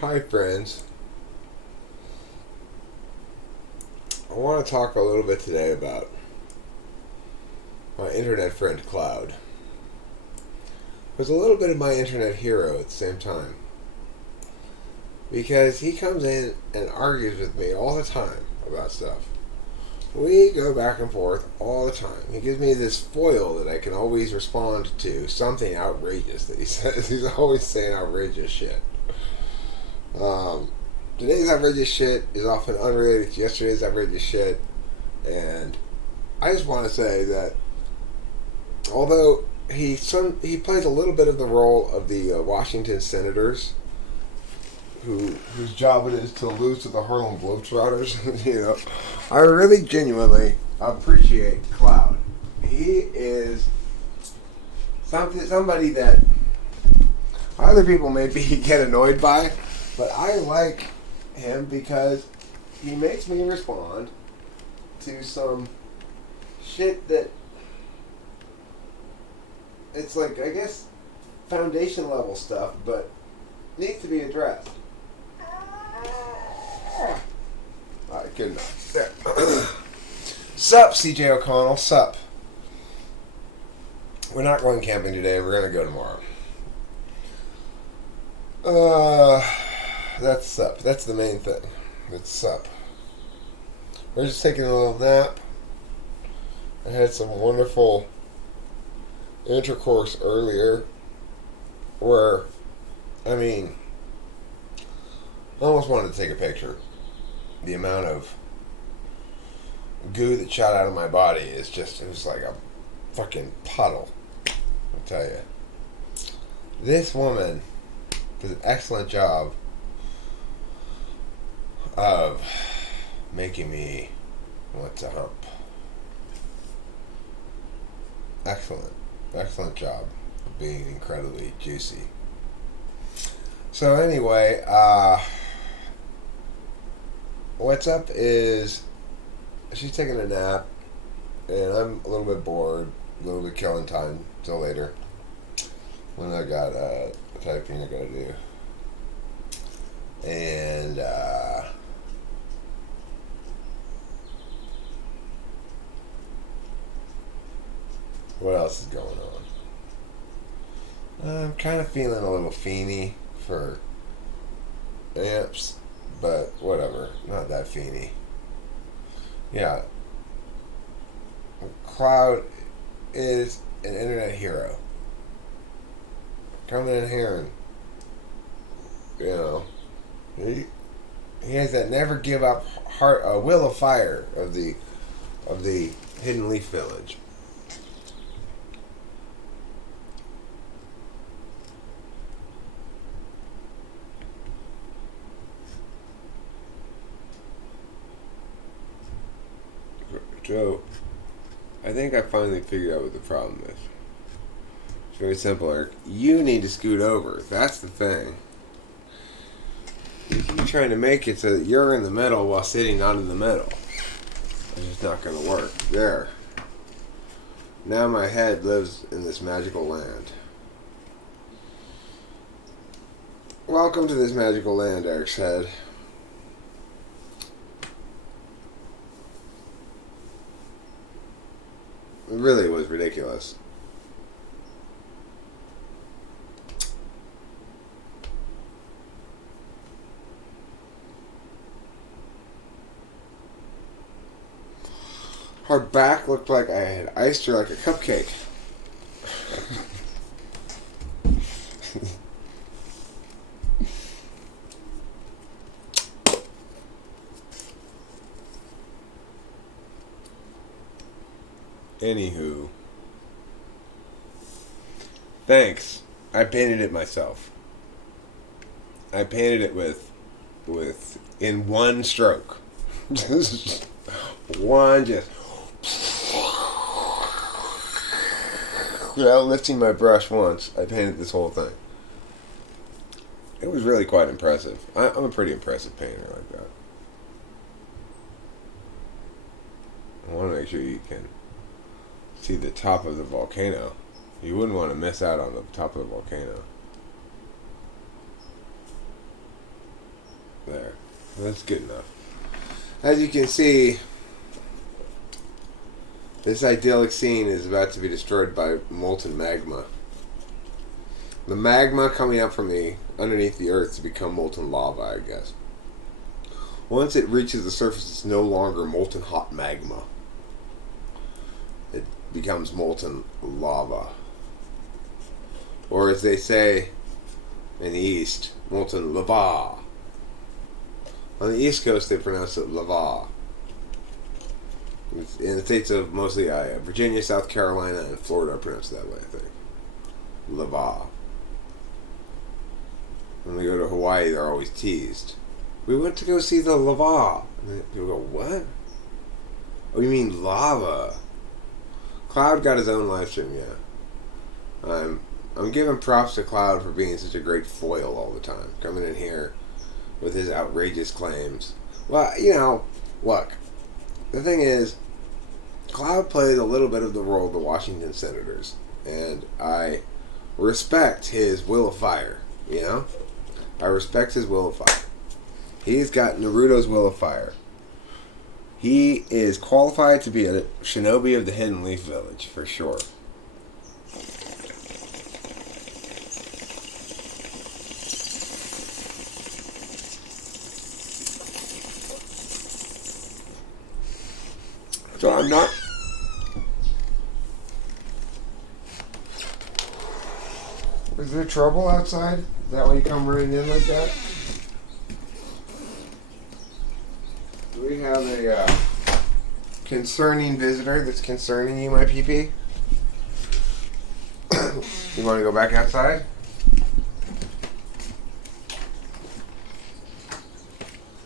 Hi, friends. I want to talk a little bit today about my internet friend Cloud, who's a little bit of my internet hero at the same time. Because he comes in and argues with me all the time about stuff. We go back and forth all the time. He gives me this foil that I can always respond to something outrageous that he says. He's always saying outrageous shit. Today's outrageous shit is often unrelated to yesterday's outrageous shit, and I just want to say that although he plays a little bit of the role of the Washington Senators, whose job it is to lose to the Harlem Globetrotters, I really genuinely appreciate Cloud. He is somebody that other people maybe get annoyed by, but I like him because he makes me respond to some shit that it's like, I guess, foundation level stuff, but needs to be addressed. Alright, good enough. There. Sup, CJ O'Connell, sup. We're not going camping today, we're going to go tomorrow. That's sup. That's the main thing. That's sup. We're just taking a little nap. I had some wonderful intercourse earlier where, I almost wanted to take a picture. The amount of goo that shot out of my body is just, it was like a fucking puddle. I'll tell you. This woman does an excellent job of making me want to hump. Excellent job of being incredibly juicy. So anyway, what's up is she's taking a nap and I'm a little bit bored, a little bit killing time till later when I got a typing I gotta do. And what else is going on? I'm kind of feeling a little fiendy for amps, but whatever, not that fiendy. Yeah, Cloud is an internet hero. Coming in here and, he has that never give up heart, will of fire of the Hidden Leaf Village. So, I think I finally figured out what the problem is. It's very simple, Eric. You need to scoot over. That's the thing. You keep trying to make it so that you're in the middle while sitting not in the middle. It's just not going to work. There. Now my head lives in this magical land. Welcome to this magical land, Eric's head. It really was ridiculous. Her back looked like I had iced her like a cupcake. Anywho. Thanks. I painted it myself. I painted it with in one stroke. One just without lifting my brush once, I painted this whole thing. It was really quite impressive. I'm a pretty impressive painter like that. I want to make sure you can see the top of the volcano. You wouldn't want to miss out on the top of the volcano. That's good enough. As you can see, this idyllic scene is about to be destroyed by molten magma. The magma coming up from the underneath the earth to become molten lava, I guess. Once it reaches the surface, it's no longer molten hot magma. It becomes molten lava. Or as they say in the East, molten lava. On the East Coast, they pronounce it lava. In the states of mostly Virginia, South Carolina, and Florida are pronounced that way, I think. Lava. When we go to Hawaii, they're always teased. We went to go see the lava. And people go, what? Oh, you mean lava? Cloud got his own live stream, yeah. I'm giving props to Cloud for being such a great foil all the time. Coming in here with his outrageous claims. Well, you know, look. The thing is, Cloud plays a little bit of the role of the Washington Senators. And I respect his will of fire, you know? I respect his will of fire. He's got Naruto's will of fire. He is qualified to be a shinobi of the Hidden Leaf Village, for sure. So I'm not... Is there trouble outside? Is that why you come running in like that? We have a concerning visitor that's concerning you, my PP. You want to go back outside?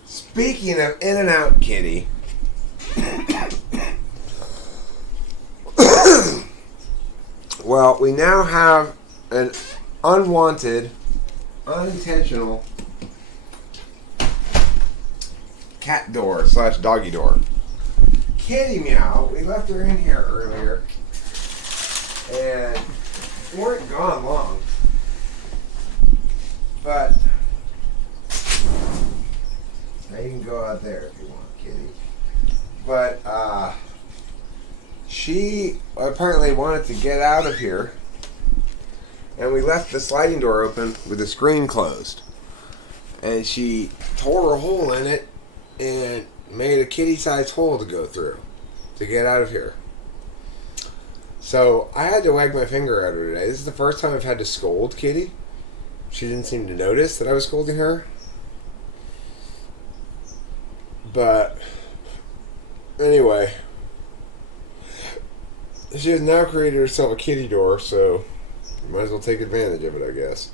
Speaking of in and out, kitty. Well, we now have an unwanted, unintentional cat door / doggy door. Kitty Meow, we left her in here earlier and we weren't gone long, but now you can go out there if you want, Kitty. But she apparently wanted to get out of here, and we left the sliding door open with the screen closed, and she tore a hole in it and made a kitty-sized hole to go through to get out of here. So I had to wag my finger at her today. This is the first time I've had to scold Kitty. She didn't seem to notice that I was scolding her. But anyway, she has now created herself a kitty door, so might as well take advantage of it, I guess.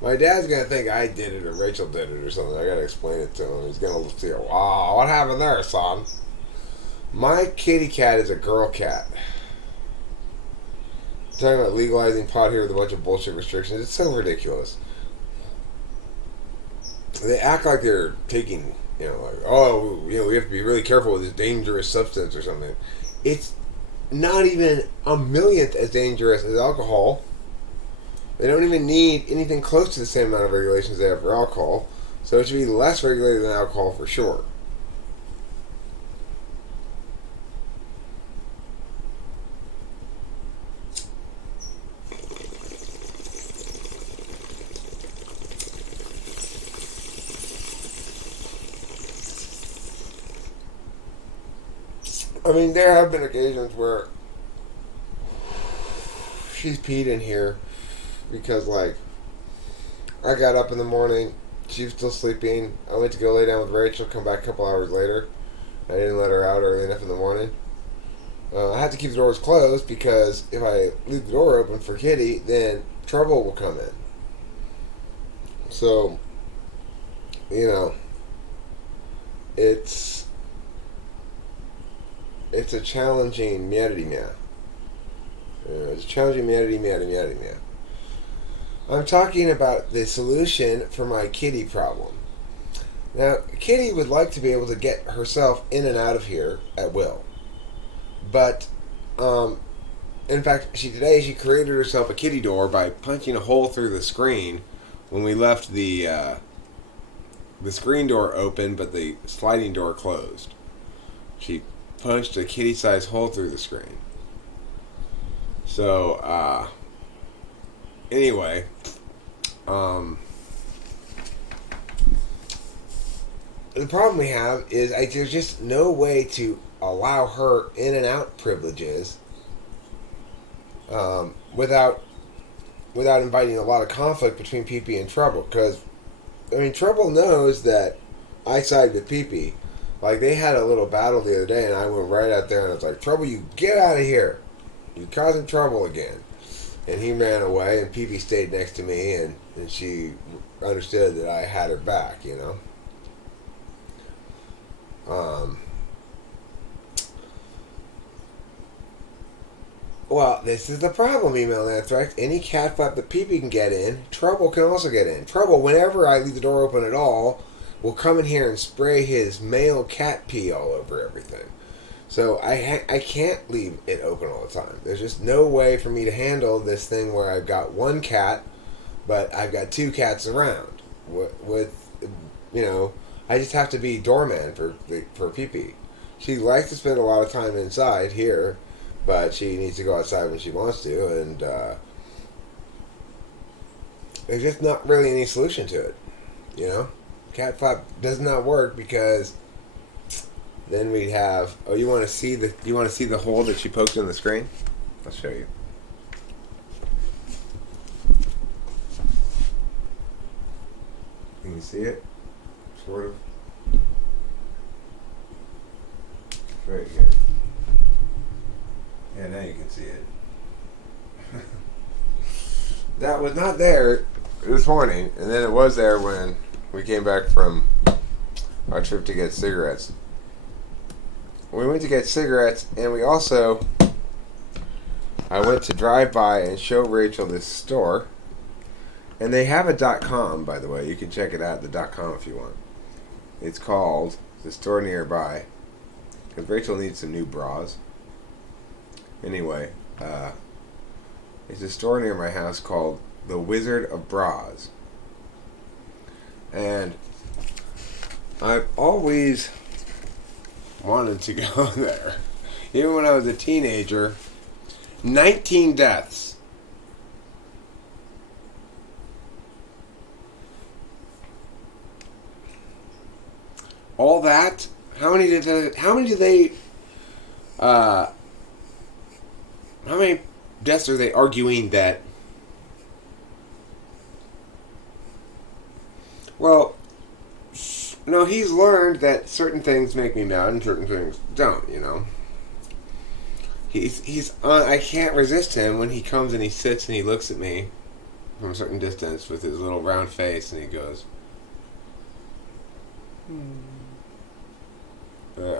My dad's gonna think I did it or Rachel did it or something. I gotta explain it to him. He's gonna say, "Wow, what happened there, son?" My kitty cat is a girl cat. Talking about legalizing pot here with a bunch of bullshit restrictions. It's so ridiculous. They act like they're taking, like, oh, we have to be really careful with this dangerous substance or something. It's not even a millionth as dangerous as alcohol. They don't even need anything close to the same amount of regulations they have for alcohol. So it should be less regulated than alcohol for sure. I mean, there have been occasions where she's peed in here because, like, I got up in the morning, she was still sleeping, I went to go lay down with Rachel, come back a couple hours later. I didn't let her out early enough in the morning. I had to keep the doors closed because if I leave the door open for Kitty, then trouble will come in. So, it's a challenging meowdy meow. It's a challenging meowdy meow. I'm talking about the solution for my kitty problem. Now, Kitty would like to be able to get herself in and out of here at will. But In fact, she created herself a kitty door by punching a hole through the screen when we left the screen door open, but the sliding door closed. She punched a kitty-sized hole through the screen. So, anyway, the problem we have is there's just no way to allow her in and out privileges without inviting a lot of conflict between Pee-Pee and Trouble. Because, I mean, Trouble knows that I side with Pee-Pee. Like, they had a little battle the other day, and I went right out there and I was like, Trouble, you get out of here. You're causing trouble again. And he ran away, and Pee-Pee stayed next to me, and she understood that I had her back, you know? Well, this is the problem, Email Anthrax. Any cat flap that Pee-Pee can get in, Trouble can also get in. Trouble, whenever I leave the door open at all, will come in here and spray his male cat pee all over everything. So I can't leave it open all the time. There's just no way for me to handle this thing where I've got one cat, but I've got two cats around. I just have to be doorman for Pee-Pee. She likes to spend a lot of time inside here, but she needs to go outside when she wants to, and there's just not really any solution to it. You know, cat flap does not work because then we'd have. Oh, you want to see the hole that she poked in the screen? I'll show you. Can you see it? Sort of. Right here. Yeah, now you can see it. That was not there this morning, and then it was there when we came back from our trip to get cigarettes. We went to get cigarettes, and I went to drive by and show Rachel this store. And they have a .com, by the way. You can check it out, the .com, if you want. It's called The Store Nearby. Because Rachel needs some new bras. Anyway, it's a store near my house called The Wizard of Bras. And I've always wanted to go there. Even when I was a teenager, 19 deaths. All that? How many deaths are they arguing that? Well, no, he's learned that certain things make me mad and certain things don't, you know. I can't resist him when he comes and he sits and he looks at me from a certain distance with his little round face and he goes,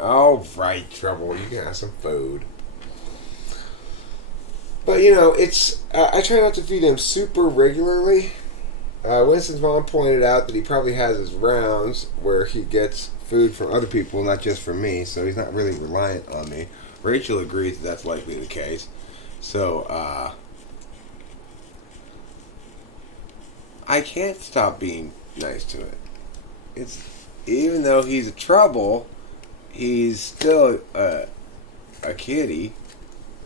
all right, Trouble, you can have some food. But, you know, I try not to feed him super regularly. Winston's mom pointed out that he probably has his rounds where he gets food from other people, not just from me, so he's not really reliant on me. Rachel agrees that that's likely the case. So, I can't stop being nice to it. Even though he's a trouble, he's still a kitty.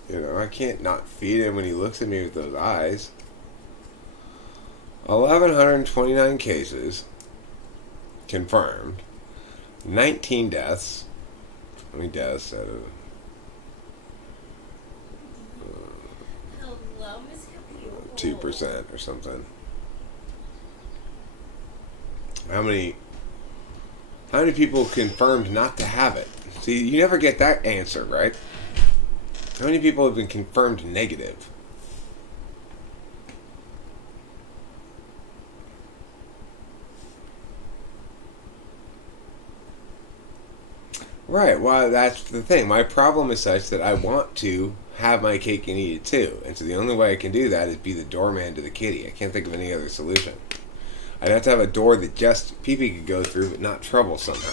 You know, I can't not feed him when he looks at me with those eyes. 1,129 cases confirmed. 19 deaths. How many deaths out of... 2% or something. How many people confirmed not to have it? See, you never get that answer, right? How many people have been confirmed negative? Right, well, that's the thing. My problem is such that I want to have my cake and eat it too. And so the only way I can do that is be the doorman to the kitty. I can't think of any other solution. I'd have to have a door that just Pee-Pee could go through, but not Trouble somehow.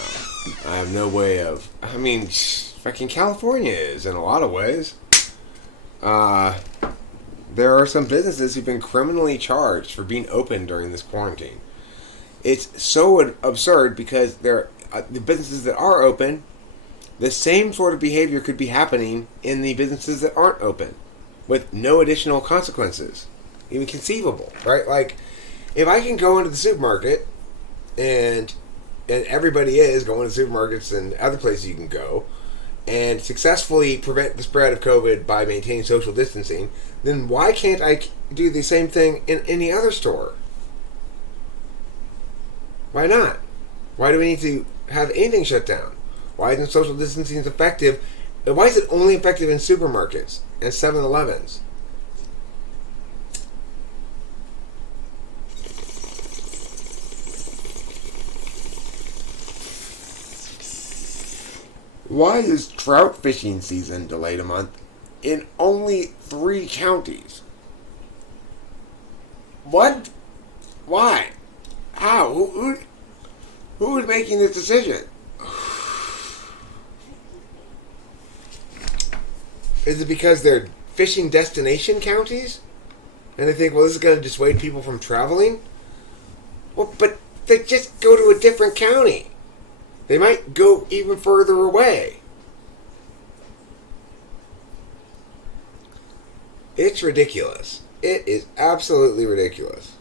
I have no way of... I mean, fucking California is, in a lot of ways. Uh, there are some businesses who've been criminally charged for being open during this quarantine. It's so absurd because the businesses that are open, the same sort of behavior could be happening in the businesses that aren't open, with no additional consequences, even conceivable, right? Like, if I can go into the supermarket and everybody is going to supermarkets and other places you can go, and successfully prevent the spread of COVID by maintaining social distancing, then why can't I do the same thing in any other store? Why not? Why do we need to have anything shut down? Why isn't social distancing effective? Why is it only effective in supermarkets and 7-Elevens? Why is trout fishing season delayed a month in only 3 counties? What? Why? How? Who is making this decision? Is it because they're fishing destination counties? And they think, well, this is going to dissuade people from traveling? Well, but they just go to a different county. They might go even further away. It's ridiculous. It is absolutely ridiculous.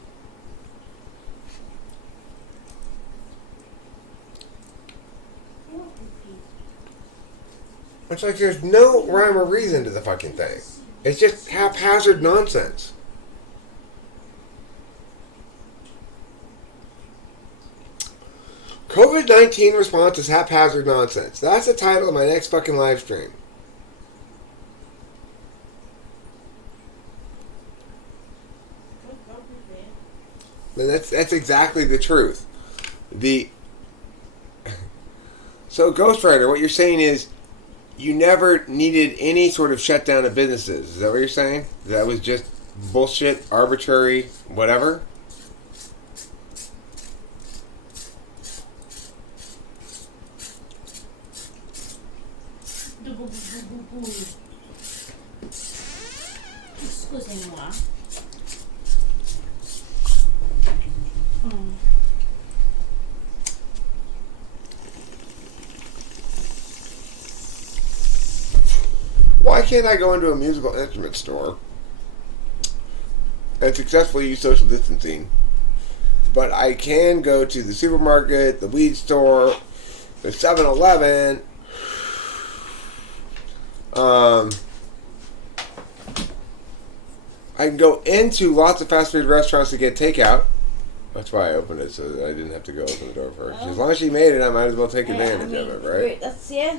It's like there's no rhyme or reason to the fucking thing. It's just haphazard nonsense. COVID-19 response is haphazard nonsense. That's the title of my next fucking live stream. And that's exactly the truth. So Ghost Rider, what you're saying is you never needed any sort of shutdown of businesses. Is that what you're saying? That was just bullshit, arbitrary, whatever? Excusez-moi. Why can't I go into a musical instrument store and successfully use social distancing, but I can go to the supermarket, the weed store, the 7-Eleven, I can go into lots of fast food restaurants to get takeout. That's why I opened it, so that I didn't have to go open the door first. As long as she made it, I might as well take advantage of it, right? That's, yeah.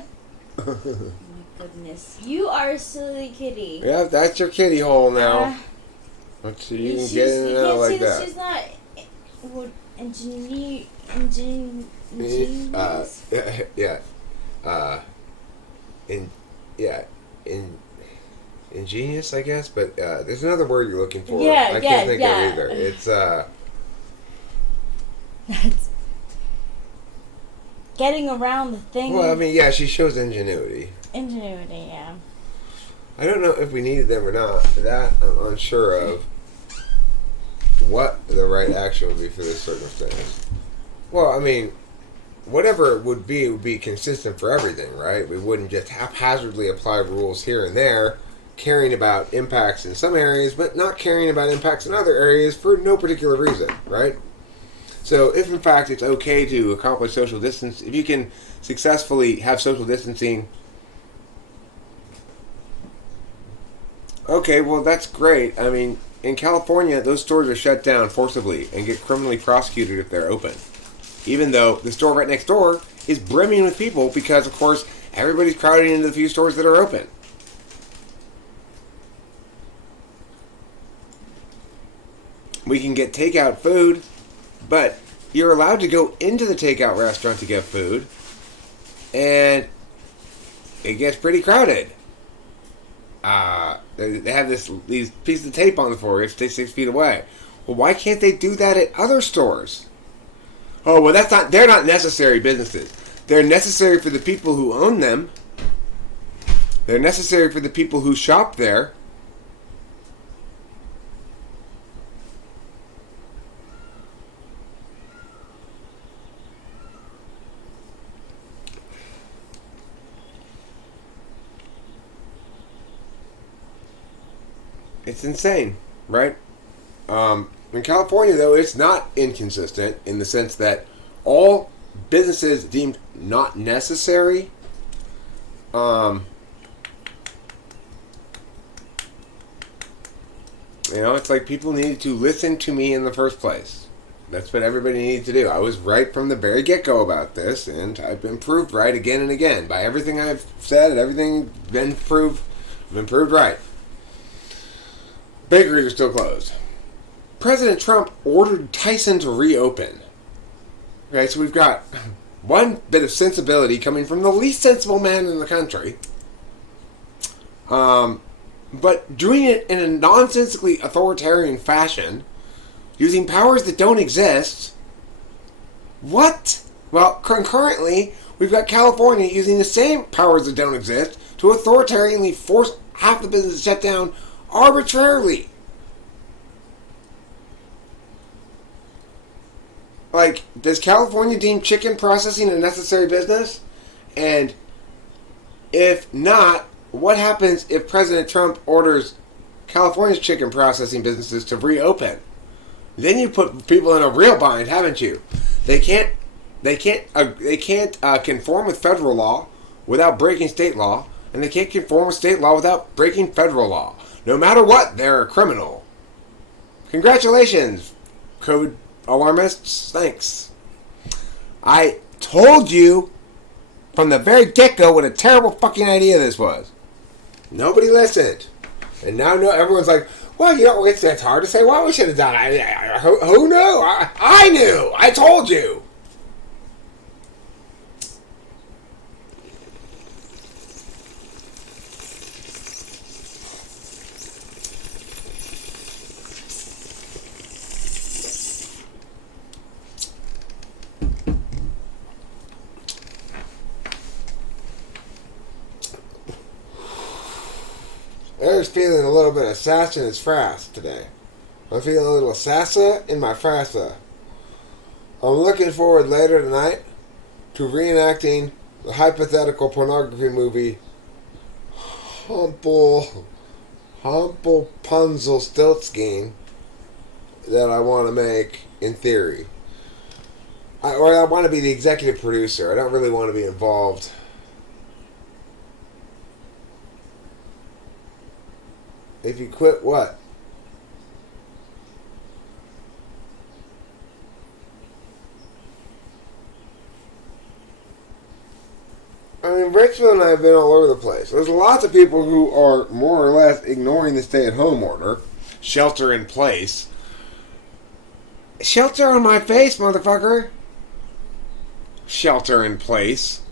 Oh my goodness. You are a silly kitty. Yeah, that's your kitty hole now. Let's see, you can get in and out like that. She's not ingenious. Ingenious, I guess, but there's another word you're looking for. Yeah, I can't think of either. It's That's getting around the thing. well, I mean, yeah, she shows ingenuity. Ingenuity, yeah. I don't know if we needed them or not. That I'm unsure of what the right action would be for this circumstance. Well, I mean, whatever it would be consistent for everything, right? We wouldn't just haphazardly apply rules here and there, caring about impacts in some areas, but not caring about impacts in other areas for no particular reason, right? So if in fact it's okay to accomplish social distance, if you can successfully have social distancing, okay, well that's great. I mean, in California, those stores are shut down forcibly and get criminally prosecuted if they're open. Even though the store right next door is brimming with people because, of course, everybody's crowding into the few stores that are open. We can get takeout food, but you're allowed to go into the takeout restaurant to get food, and it gets pretty crowded. They have these pieces of tape on the floor. You have to stay 6 feet away. Well, why can't they do that at other stores? Oh, well, they're not necessary businesses. They're necessary for the people who own them. They're necessary for the people who shop there. It's insane, right? In California, though, it's not inconsistent in the sense that all businesses deemed not necessary, it's like people needed to listen to me in the first place. That's what everybody needed to do. I was right from the very get-go about this, and I've been proved right again and again by everything I've said and everything been proved right. Bakeries are still closed. President Trump ordered Tyson to reopen. Okay, so we've got one bit of sensibility coming from the least sensible man in the country. But doing it in a nonsensically authoritarian fashion, using powers that don't exist. What? Well, concurrently, we've got California using the same powers that don't exist to authoritarianly force half the business to shut down arbitrarily. Like, does California deem chicken processing a necessary business? And if not, what happens if President Trump orders California's chicken processing businesses to reopen? Then you put people in a real bind, haven't you? They can't conform with federal law without breaking state law, and they can't conform with state law without breaking federal law. No matter what, they're a criminal. Congratulations, COVID alarmists. Thanks. I told you from the very get-go what a terrible fucking idea this was. Nobody listened. And now everyone's like, well, it's hard to say what we should have done. Who knew? I knew. I told you. I was feeling a little bit of sass in his frass today. I'm feeling a little sassa in my frassa. I'm looking forward later tonight to reenacting the hypothetical pornography movie Rumpelstiltskin that I want to make in theory. I want to be the executive producer. I don't really want to be involved. If you quit what? I mean, Rachel and I have been all over the place. There's lots of people who are more or less ignoring the stay-at-home order. Shelter in place. Shelter on my face, motherfucker. Shelter in place.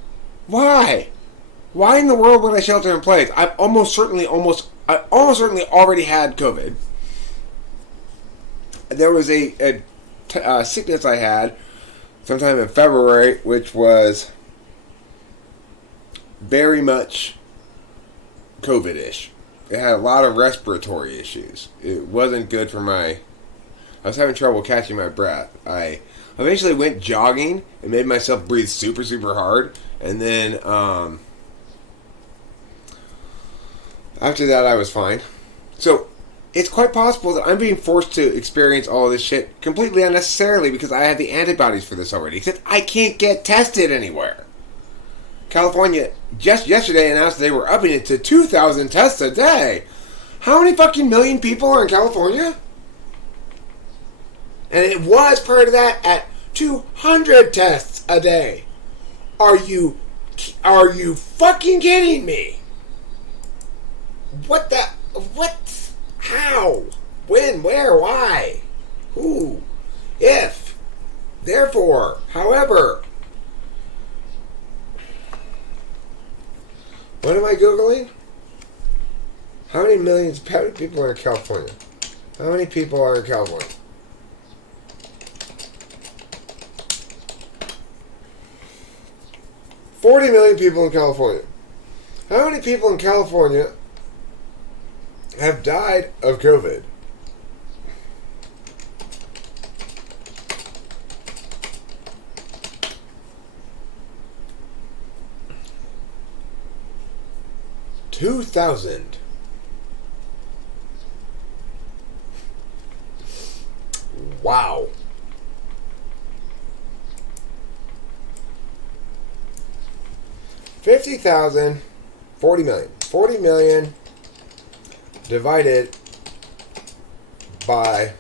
Why? Why in the world would I shelter in place? I almost certainly already had COVID. There was a sickness I had sometime in February, which was very much COVID-ish. It had a lot of respiratory issues. It wasn't good for I was having trouble catching my breath. I eventually went jogging and made myself breathe super, super hard. And then after that, I was fine. So it's quite possible that I'm being forced to experience all of this shit completely unnecessarily because I have the antibodies for this already. Except I can't get tested anywhere. California just yesterday announced they were upping it to 2,000 tests a day. How many fucking million people are in California? And it was prior to that at 200 tests a day. Are you fucking kidding me? What? How? When? Where? Why? Who? If? Therefore? However? What am I Googling? How many people are in California? How many people are in California? $40 million people in California. How many people in California have died of COVID? $2,000. 50,000, 40 million. 40 million divided by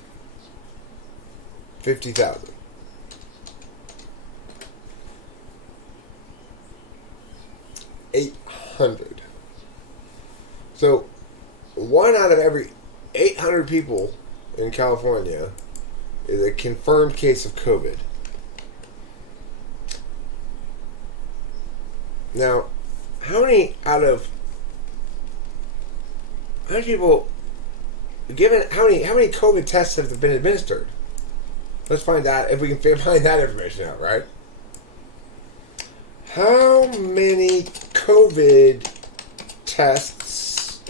50,000. $800. So, 1 out of every 800 people in California is a confirmed case of COVID. Now, how many people, given how many COVID tests have been administered? Let's find out if we can find that information out, right? How many COVID tests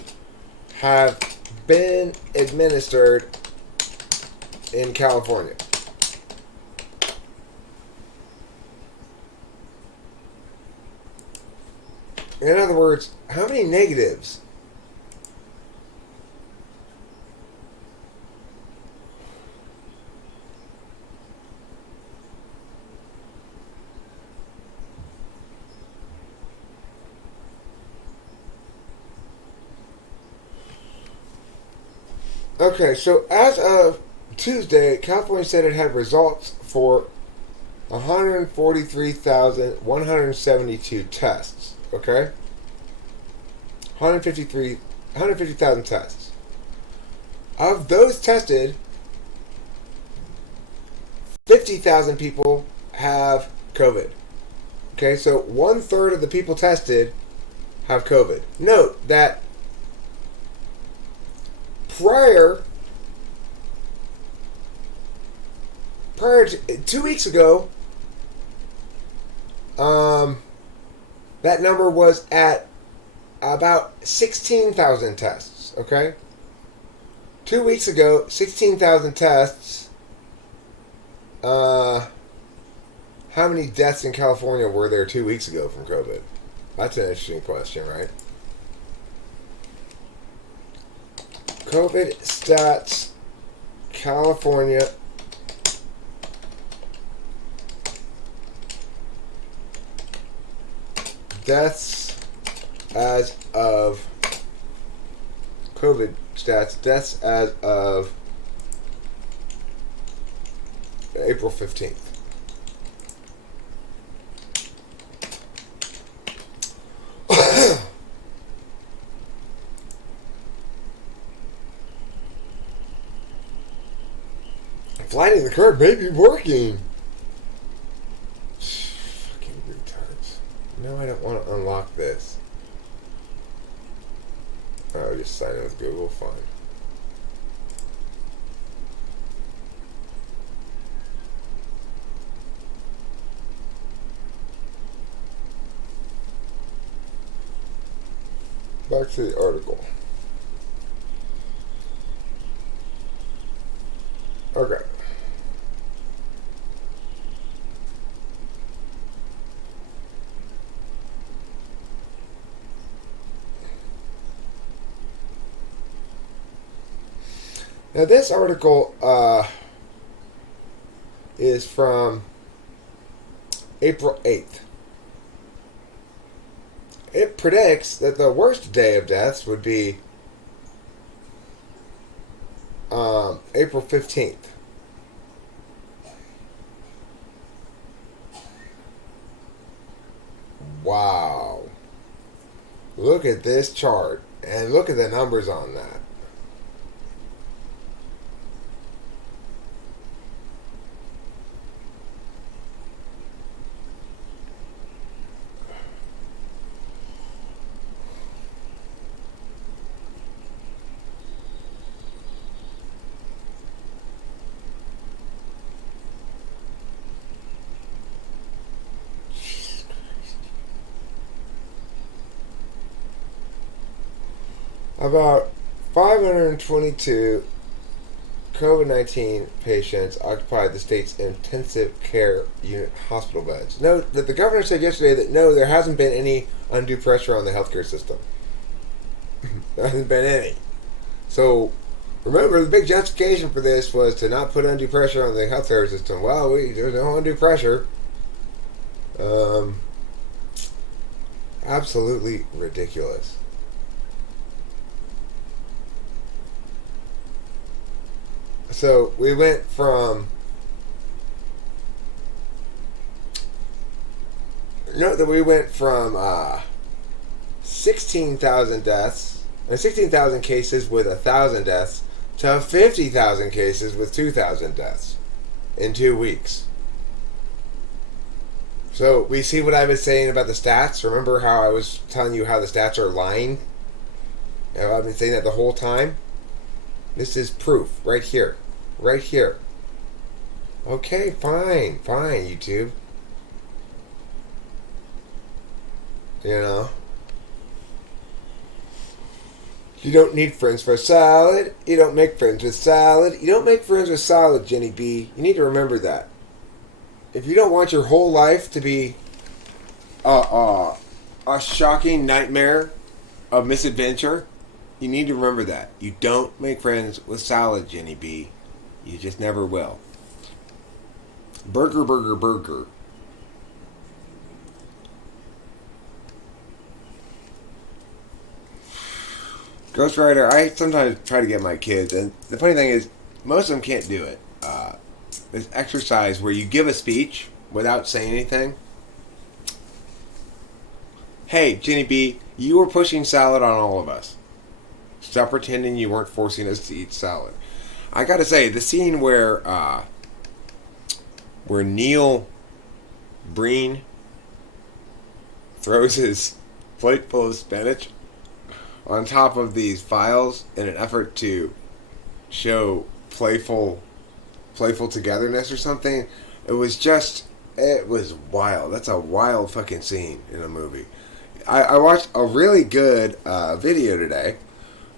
have been administered in California? In other words, how many negatives? Okay, so as of Tuesday, California said it had results for 143,172 tests. Okay? 150,000 tests. Of those tested, 50,000 people have COVID. Okay, so 1/3 of the people tested have COVID. Note that prior to 2 weeks ago, that number was at about 16,000 tests. Okay, 2 weeks ago, 16,000 tests. How many deaths in California were there 2 weeks ago from COVID? That's an interesting question, right? COVID stats, California. Deaths as of COVID stats. Deaths as of April 15th. Flattening the curve may be working. Fucking retards. No, I don't want to unlock this. I'll just sign in with Google. Fine. Back to the article. Okay. Now this article is from April 8th. It predicts that the worst day of deaths would be April 15th. Wow. Look at this chart and look at the numbers on that. About 522 COVID-19 patients occupy the state's intensive care unit hospital beds. Note that the governor said yesterday that no, there hasn't been any undue pressure on the healthcare system. There hasn't been any. So, remember, the big justification for this was to not put undue pressure on the healthcare system. Well, there's no undue pressure. Absolutely ridiculous. So we went from note that we went from 16,000 deaths and 16,000 cases with 1,000 deaths to 50,000 cases with 2,000 deaths in 2 weeks. So we see what I've been saying about the stats. Remember how I was telling you how the stats are lying? Have I been saying that the whole time? This is proof right here. Right here. Okay, fine, YouTube. You know? You don't need friends for salad. You don't make friends with salad. You don't make friends with salad, Jenny B. You need to remember that. If you don't want your whole life to be a shocking nightmare of misadventure, you need to remember that. You don't make friends with salad, Jenny B. You just never will. Burger, burger, burger. Ghost Rider, I sometimes try to get my kids, and the funny thing is, most of them can't do it. This exercise where you give a speech without saying anything. Hey, Jenny B, you were pushing salad on all of us. Stop pretending you weren't forcing us to eat salad. I gotta say, the scene where Neil Breen throws his plate full of spinach on top of these files in an effort to show playful togetherness or something. It was wild. That's a wild fucking scene in a movie. I watched a really good video today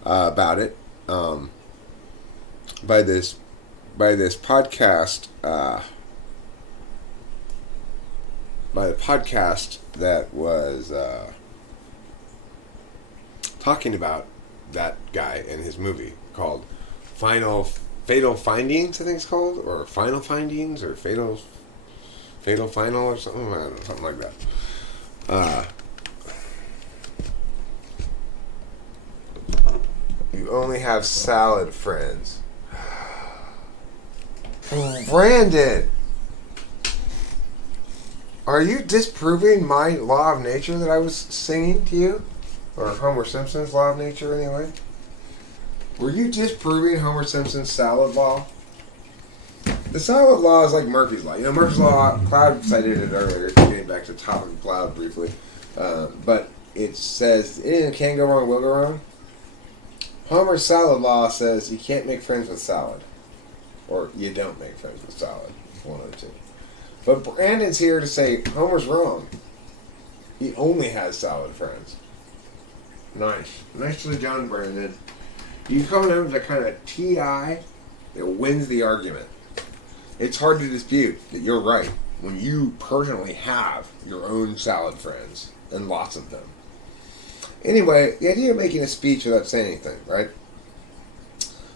about it by this podcast by the podcast that was talking about that guy and his movie called Fatal Findings, I think it's called, or Final Findings, or Fatal Final, or something, I don't know, something like that. You only have salad friends. Brandon! Are you disproving my law of nature that I was singing to you? Or Homer Simpson's law of nature, anyway? Were you disproving Homer Simpson's salad law? The salad law is like Murphy's Law. You know, Murphy's Law, Cloud cited it earlier, getting back to topic of Cloud briefly. But it says, anything can go wrong, will go wrong. Homer's salad law says you can't make friends with salad. Or you don't make friends with salad. One of the two. But Brandon's here to say Homer's wrong. He only has salad friends. Nice. Nicely done, Brandon. You come down to the kind of TI that wins the argument. It's hard to dispute that you're right when you personally have your own salad friends, and lots of them. Anyway, the idea of making a speech without saying anything, right?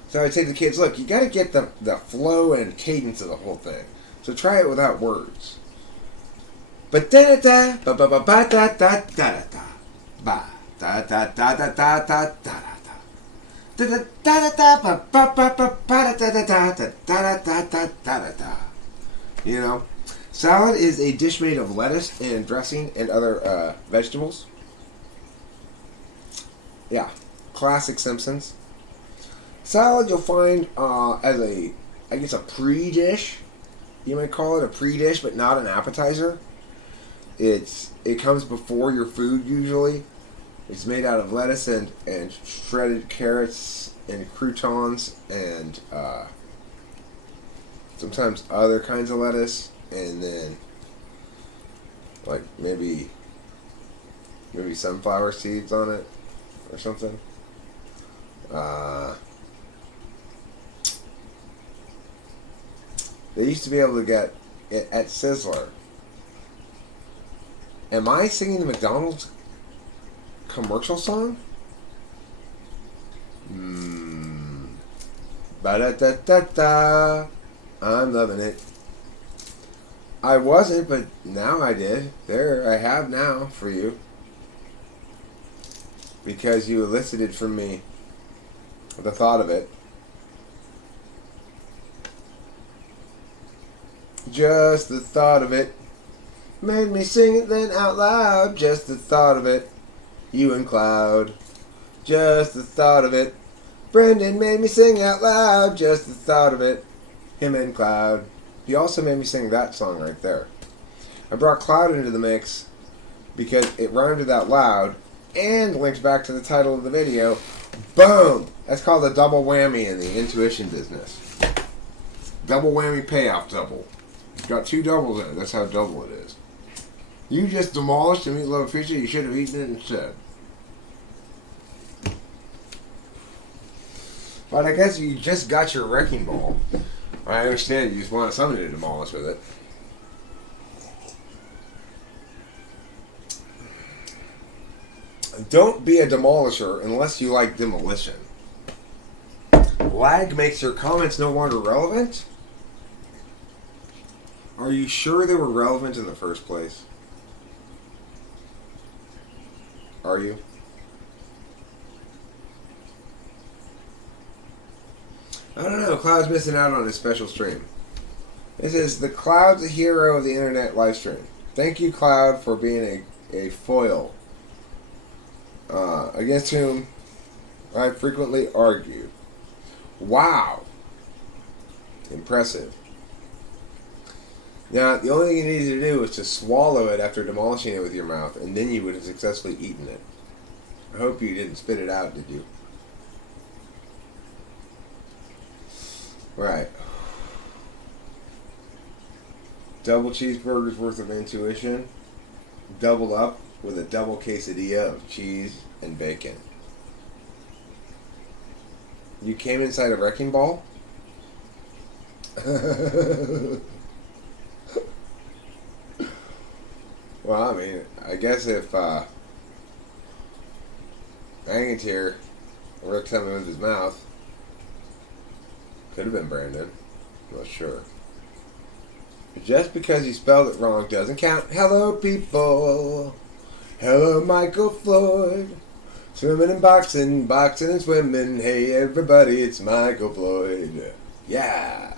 So I say to the kids, look, you got to get the flow and cadence of the whole thing. So try it without words. Ba da da ba ba ba ba da da da da ba da da da da da da da. You know, salad is a dish made of lettuce and dressing and other vegetables. Yeah, classic Simpsons. Salad you'll find as a pre-dish. You might call it a pre-dish, but not an appetizer. It comes before your food usually. It's made out of lettuce and shredded carrots and croutons and sometimes other kinds of lettuce, and then like maybe sunflower seeds on it or something. They used to be able to get it at Sizzler. Am I singing the McDonald's commercial song? Ba-da-da-da-da. I'm loving it. I wasn't, but now I did. There, I have now for you. because you elicited from me the thought of it. Just the thought of it made me sing it then out loud. Just the thought of it. You and Cloud. Just the thought of it. Brendan made me sing out loud. Just the thought of it. Him and Cloud. He also made me sing that song right there. I brought Cloud into the mix because it rhymed with out loud and links back to the title of the video. Boom! That's called a double whammy in the intuition business. Double whammy payoff double. Got two doubles in it. That's how double it is. You just demolished the meatloaf pizza. You should have eaten it instead. But I guess you just got your wrecking ball. I understand you just wanted something to demolish with it. Don't be a demolisher unless you like demolition. Lag makes your comments no longer relevant? Are you sure they were relevant in the first place? Are you? I don't know. Cloud's missing out on his special stream. This is the Cloud's the hero of the internet live stream. Thank you, Cloud, for being a foil against whom I frequently argue. Wow. Impressive. Now, the only thing you needed to do was to swallow it after demolishing it with your mouth, and then you would have successfully eaten it. I hope you didn't spit it out, did you? Right. Double cheeseburgers worth of intuition, doubled up with a double quesadilla of cheese and bacon. You came inside a wrecking ball? Well, I mean, I guess if Angantyr ripped something with his mouth, could have been Brandon. I'm not sure. Just because you spelled it wrong doesn't count. Hello, people. Hello, Michael Floyd. Swimming and boxing, boxing and swimming. Hey, everybody, it's Michael Floyd. Yeah.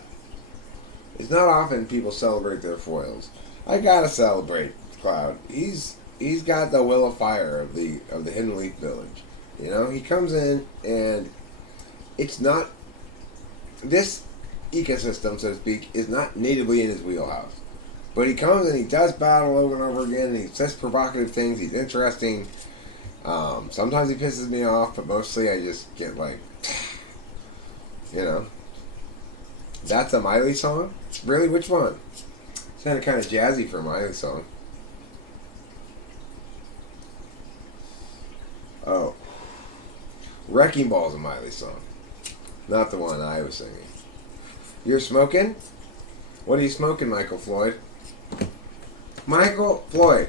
It's not often people celebrate their foils. I gotta celebrate Cloud. He's got the will of fire of the Hidden Leaf Village. You know, he comes in and it's not, this ecosystem, so to speak, is not natively in his wheelhouse. But he comes and he does battle over and over again, and he says provocative things, he's interesting. Sometimes he pisses me off, but mostly I just get like, you know. That's a Miley song? Really? Which one? It sounded kind of jazzy for a Miley song. Oh. Wrecking Ball's a Miley song. Not the one I was singing. You're smoking? What are you smoking, Michael Floyd? Michael Floyd,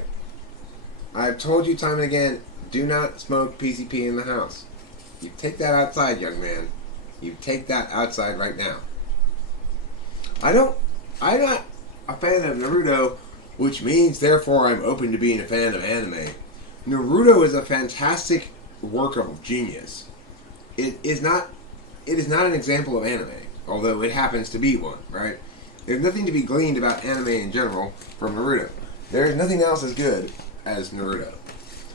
I've told you time and again, do not smoke PCP in the house. You take that outside, young man. You take that outside right now. I'm not a fan of Naruto, which means therefore I'm open to being a fan of anime. Naruto is a fantastic work of genius. It is not an example of anime, although it happens to be one, right? There's nothing to be gleaned about anime in general from Naruto. There is nothing else as good as Naruto.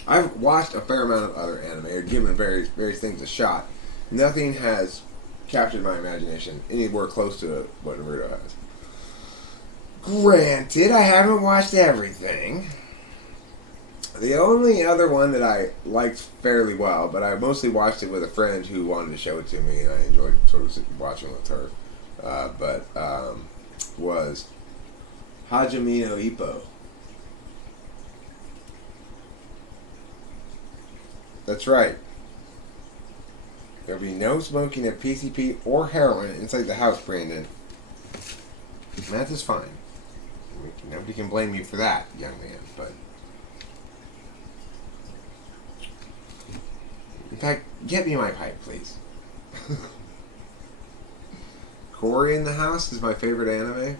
I've watched a fair amount of other anime, or given various things a shot. Nothing has captured my imagination anywhere close to what Naruto has. Granted, I haven't watched everything. The only other one that I liked fairly well, but I mostly watched it with a friend who wanted to show it to me, and I enjoyed sort of watching with her, was Hajime no Ippo. That's right. There'll be no smoking of PCP or heroin inside the house, Brandon. Math is fine. Nobody can blame you for that, young man, but... In fact, get me my pipe, please. Cory in the House is my favorite anime.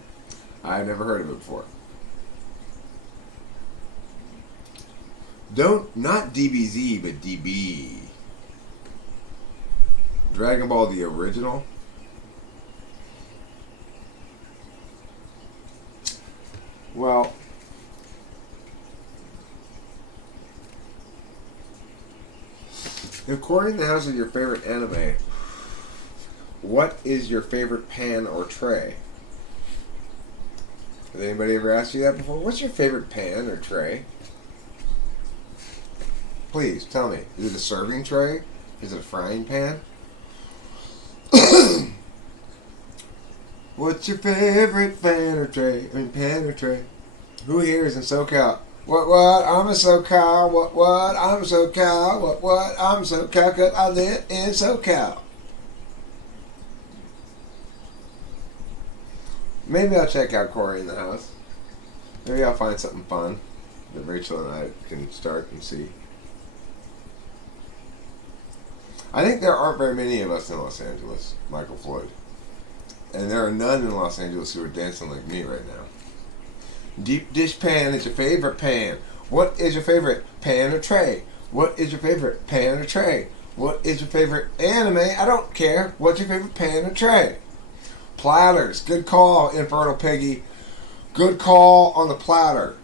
I've never heard of it before. Not DBZ, but DB. Dragon Ball the original. Well, if Corey in the House is your favorite anime, what is your favorite pan or tray? Has anybody ever asked you that before? What's your favorite pan or tray? Please tell me. Is it a serving tray? Is it a frying pan? What's your favorite pan or tray? Pan or tray? Who here is in SoCal? What, I'm a SoCal. What, I'm a SoCal. What, I'm a SoCal, 'cause I live in SoCal. Maybe I'll check out Corey in the House. Maybe I'll find something fun that Rachel and I can start and see. I think there aren't very many of us in Los Angeles, Michael Floyd. And there are none in Los Angeles who are dancing like me right now. Deep dish pan is your favorite pan. What is your favorite pan or tray? What is your favorite pan or tray? What is your favorite anime? I don't care. What's your favorite pan or tray? Platters. Good call, Infertile Piggy. Good call on the platter.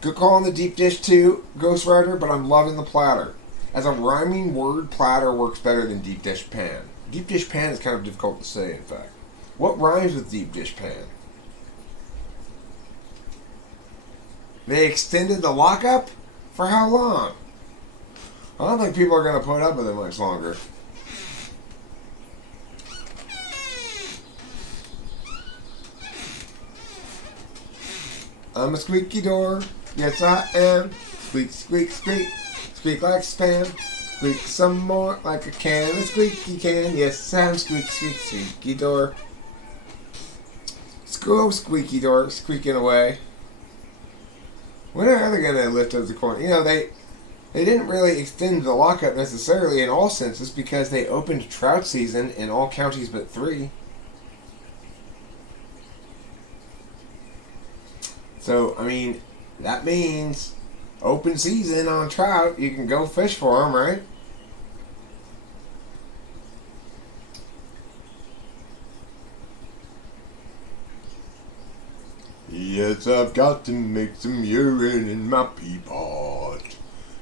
Good call on the deep dish too, Ghost Rider, but I'm loving the platter. As a rhyming word, platter works better than deep dish pan. Deep dish pan is kind of difficult to say, in fact. What rhymes with deep dish pan? They extended the lockup? For how long? I don't think people are going to put up with it much longer. I'm a squeaky door. Yes, I am. Squeak, squeak, squeak. Squeak like spam. Squeak some more like a can. A squeaky can. Yes, I'm squeak, squeak, squeaky door. Go squeaky door, squeaking away. When are they going to lift up the corner? You know, they didn't really extend the lockup necessarily in all senses because they opened trout season in all counties but 3. So, I mean, that means open season on trout. You can go fish for them, right? Yes, I've got to make some urine in my pea pot.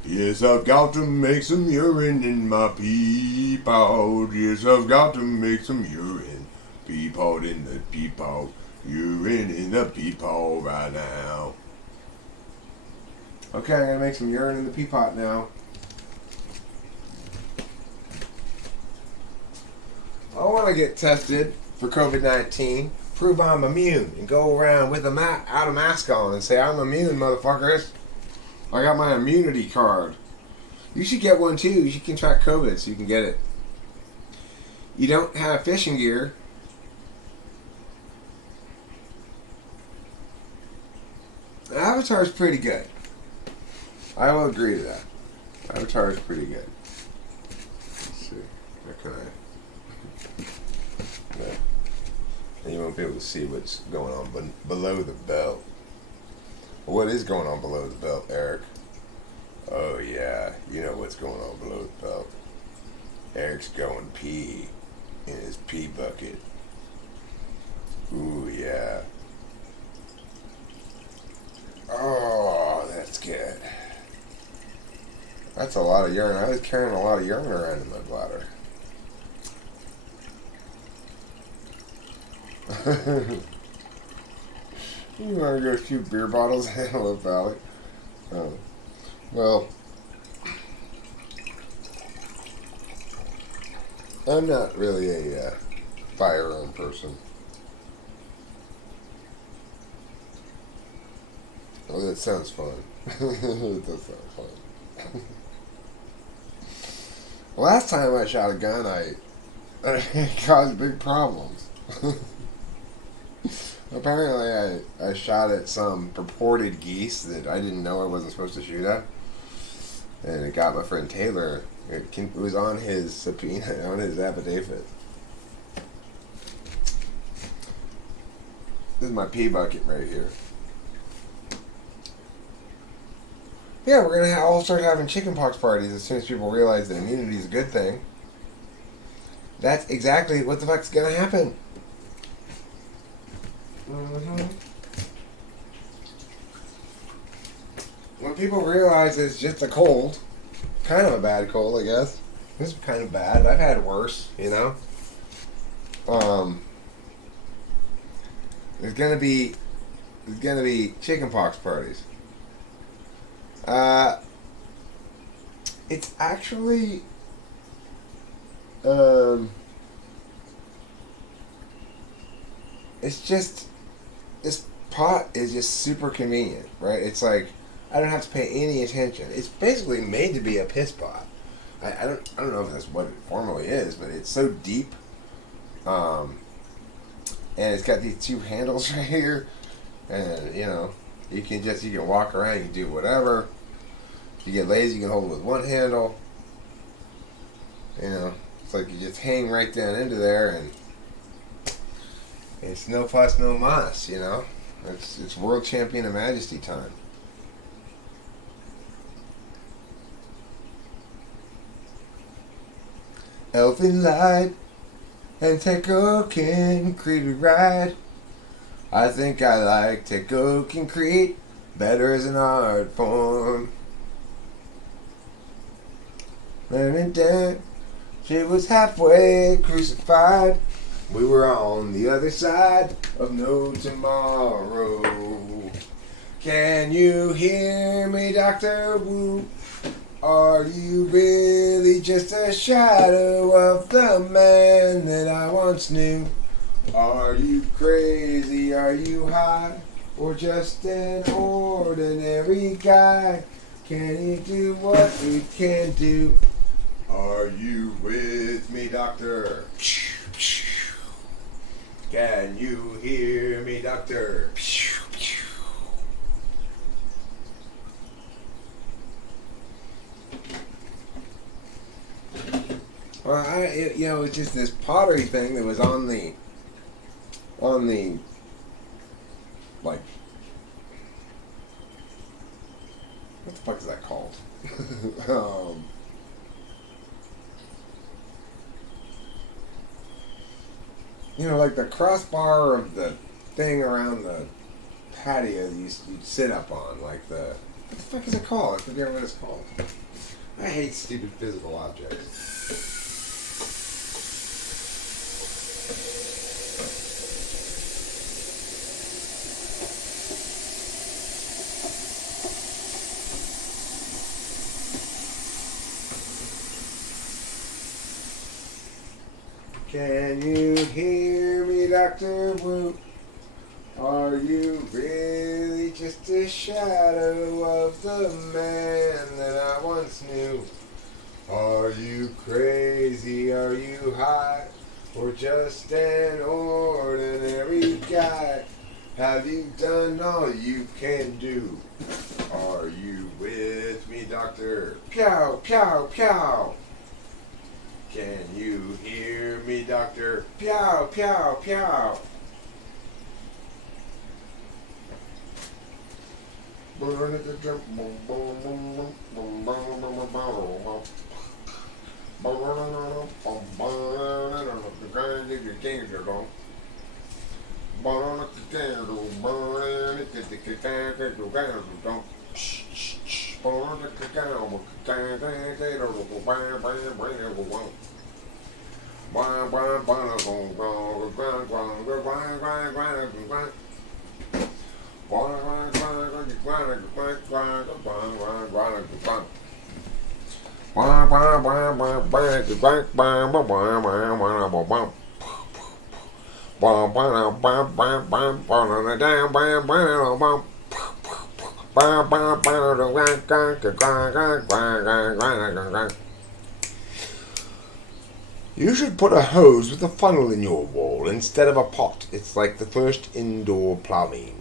Yes, I've got to make some urine in my pea pot. Yes, I've got to make some urine. Pea pot in the pea pot. Urine in the pea pot right now. Okay, I'm gonna make some urine in the pea pot now. I want to get tested for COVID-19. Prove I'm immune and go around with out a mask on and say I'm immune, motherfuckers. I got my immunity card. You should get one too. You should contract COVID so you can get it. You don't have fishing gear. Avatar's pretty good. I will agree to that. Avatar's pretty good. Let's see. Where can I? Yeah. And you won't be able to see what's going on below the belt. What is going on below the belt, Eric? Oh yeah, you know what's going on below the belt. Eric's going pee in his pee bucket. Ooh yeah. Oh, that's good. That's a lot of urine. I was carrying a lot of urine around in my bladder. You want to go shoot beer bottles in Antelope Valley? Well, I'm not really a firearm person. Oh, that sounds fun. It does sound fun. Last time I shot a gun, I caused big problems. Apparently, I shot at some purported geese that I didn't know I wasn't supposed to shoot at. And it got my friend Taylor. It was on his subpoena, on his affidavit. This is my pee bucket right here. Yeah, we're gonna all start having chickenpox parties as soon as people realize that immunity is a good thing. That's exactly what the fuck's gonna happen. Mm-hmm. When people realize it's just a cold, kind of a bad cold, I guess. This is kind of bad. I've had worse, you know. There's gonna be chickenpox parties. Uh, it's actually it's just this pot is just super convenient, right? It's like I don't have to pay any attention. It's basically made to be a piss pot. I don't know if that's what it formally is, but it's so deep. And it's got these two handles right here, and you can walk around, you can do whatever. If you get lazy, you can hold it with one handle. It's like you just hang right down into there, and it's no fuss, no muss. It's world champion of majesty time. Elfin light and Teco concrete we ride. I think I like Teco concrete better as an art form. Learning that she was halfway crucified. We were on the other side of no tomorrow. Can you hear me, Dr. Wu? Are you really just a shadow of the man that I once knew? Are you crazy? Are you high? Or just an ordinary guy? Can he do what he can do? Are you with me, doctor? Can you hear me, doctor? Well, it's just this pottery thing that was on the, like, what the fuck is that called? Like the crossbar of the thing around the patio you'd sit up on, like what the fuck is it called? I forget what it's called. I hate stupid physical objects. Can you hear me, Dr. Wu? Are you really just a shadow of the man that I once knew? Are you crazy? Are you high? Or just an ordinary guy? Have you done all you can do? Are you with me, Doctor? Pow, pow, pow! Can you hear me, Doctor? Pow, pow, pow! You should put a hose with a funnel in your wall instead of a pot. It's like the first indoor plumbing.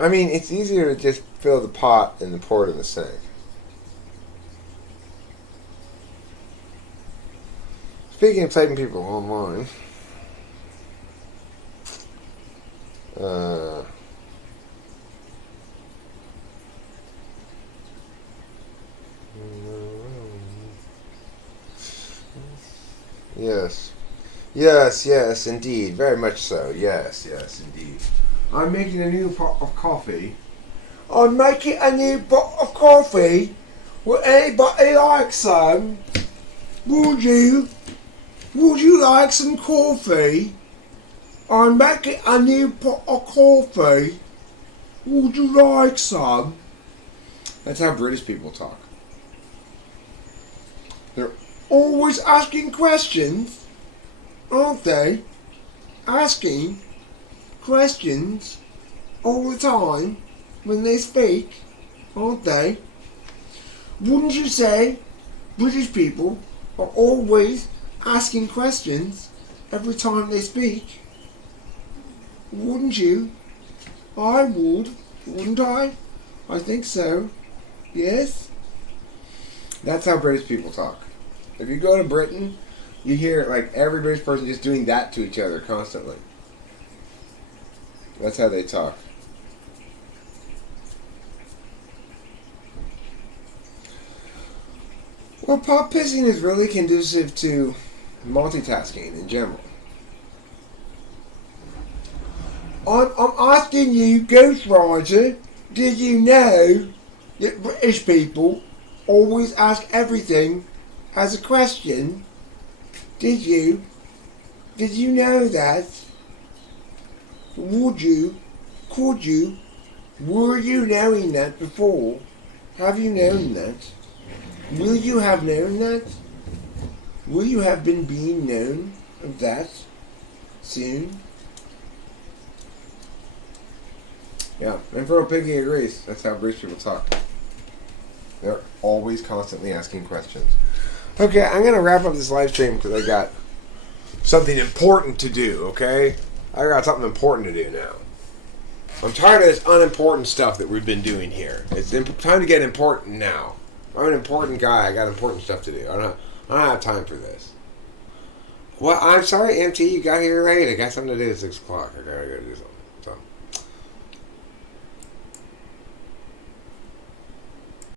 I mean, it's easier to just fill the pot and then pour it in the sink. Speaking of typing people online, Yes, yes, indeed. Very much so. Yes, yes, indeed. I'm making a new pot of coffee. I'm making a new pot of coffee. Would anybody like some? Would you? Would you like some coffee? I'm making a new pot of coffee. Would you like some? That's how British people talk. They're always asking questions, aren't they? Asking questions all the time when they speak, aren't they? Wouldn't you say British people are always asking questions every time they speak? Wouldn't you? I would, wouldn't I? I think so. Yes? That's how British people talk. If you go to Britain, you hear like every British person just doing that to each other constantly. That's how they talk. Well, pop pissing is really conducive to multitasking in general. I'm asking you, Ghostwriter, did you know that British people always ask everything as a question? Did you? Did you know that? Would you? Could you? Were you knowing that before? Have you known that? Will you have known that? Will you have been being known of that soon? Yeah, Infernal Piggy agrees. That's how British people talk. They're always constantly asking questions. Okay, I'm going to wrap up this live stream because I got something important to do, okay? I got something important to do now. I'm tired of this unimportant stuff that we've been doing here. It's time to get important now. I'm an important guy. I got important stuff to do. I don't have time for this. Well, I'm sorry, MT. You got here late. I got something to do at 6 o'clock. I gotta go do something. So.